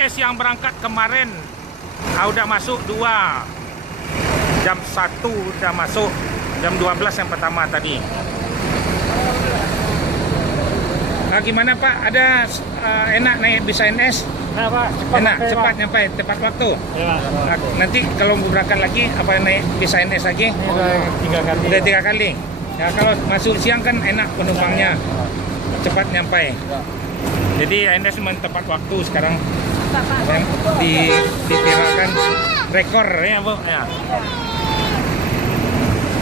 INS yang berangkat kemarin udah masuk 2. Jam 1 udah masuk. Jam 12 yang pertama tadi. Gimana Pak? Ada enak naik bis INS? Nah, Pak, Cepat nyampe tepat waktu. Ya, Nanti kalau mau berangkat lagi apa naik bis INS lagi? Udah 3 kali. Ya, kalau masuk siang kan enak penumpangnya. Cepat nyampe. Jadi INS memang tepat waktu sekarang. Yang diviralkan rekor ya, Bu. Ya.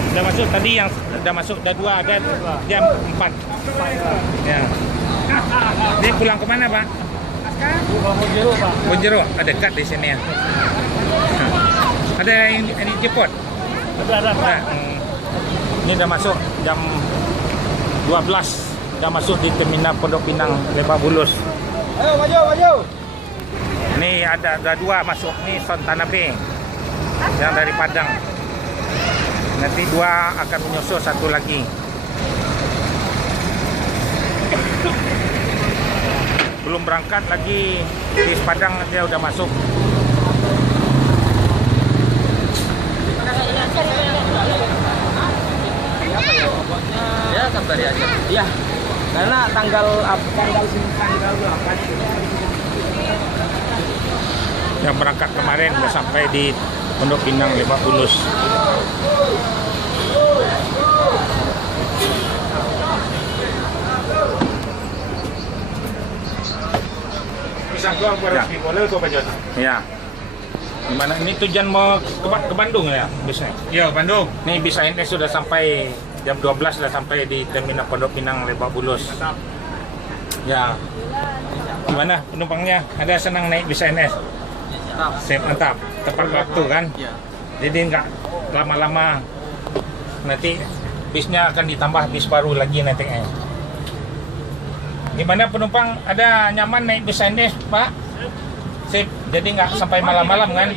Udah masuk tadi yang udah masuk udah 2 ada jam 4. Ya. Ini pulang kemana Pak? Bonjero, Pak. Bonjero, dekat di sini ya. Ada yang dijemput? Ada, Pak. Ini udah masuk jam 12. Udah masuk di terminal Pondok Pinang Lebak Bulus. Ayo, maju. Ini ada 2 masuk nih Sontanabe yang dari Padang. Nanti 2 akan menyusul 1 lagi. Belum berangkat lagi di Padang dia udah masuk. Ya, kabari aja. Iya. Karena tanggal 8 Yang berangkat kemarin udah sampai di Pondok Pinang Lebak Bulus. bisa keluar Ya. boleh ke Bajon. Ya. Gimana? Ini tujuan mau ke Bandung ya bisnya? Iya, Bandung. Ini bis INS sudah sampai jam 12 sudah sampai di terminal Pondok Pinang Lebak Bulus. Ya. Gimana penumpangnya? Ada senang naik bis INS? Mantap. Tepat waktu kan? Iya. Jadi nggak lama-lama. Nanti bisnya akan ditambah bis baru lagi nanti. Gimana penumpang? Ada nyaman naik bis INS, Pak? Sip. Jadi nggak sampai malam-malam kan?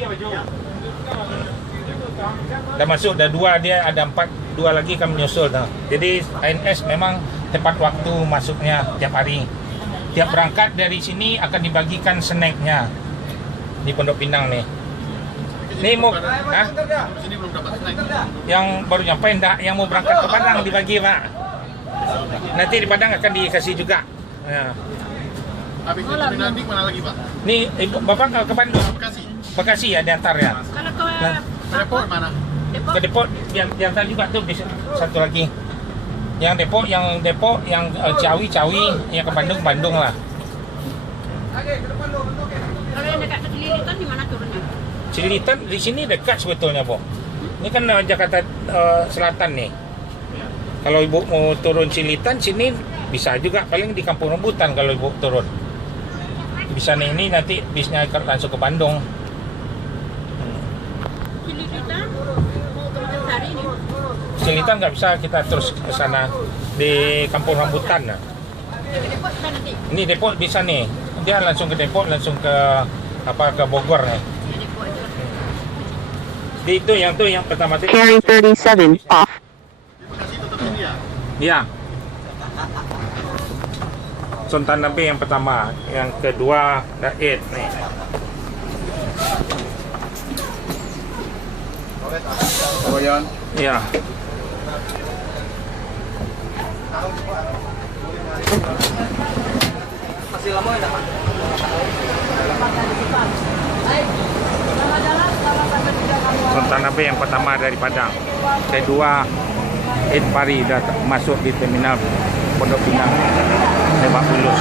Udah masuk, udah 2 dia, ada 4, 2 lagi kami menyusul. Nah. Jadi INS memang tepat waktu masuknya tiap hari. Tiap berangkat dari sini akan dibagikan snacknya di Pondok Pinang nih. Ini mau, Sini belum dapat snack. yang baru nyampe enggak, yang mau berangkat ke Padang dibagi Pak. Nanti di Padang akan dikasih juga. Ya. Habis itu nanti mana lagi, Pak? Nih Bapak ke Bandung, Bekasi. Bekasi ya diantar ya. Kalau ke Nah. Report mana? Ke Depok diantar juga tuh bisa, satu lagi. Yang Depok yang Ciawi yang ke Bandung lah. kalau yang dekat ke Cililitan di mana turunnya? Cililitan di sini dekat sebetulnya, Bu. Ini kan Jakarta Selatan nih. Kalau Ibu mau turun Cililitan sini bisa juga, paling di Kampung Rambutan kalau Ibu turun. Bisa nih, ini nanti bisnya langsung ke Bandung. Cililitan mau turun hari ini. Cililitan nggak bisa, kita terus ke sana di Kampung Rambutan. Nah. Ke Depok sudah nanti. Ini Depok bisa nih. Dia langsung ke Depok, langsung ke ke Bogor nih. Di Depok aja. Di itu yang pertama tadi. Carry 37 off. Bekasi tetap sini ya? Iya. Sontanabe yang pertama, yang kedua Dait nih. Boyon. Iya. Masih lama enggak, Pak? Sontanabe yang pertama dari Padang. Kedua Pari masuk di terminal Pondok Pinang Lebak Bulus.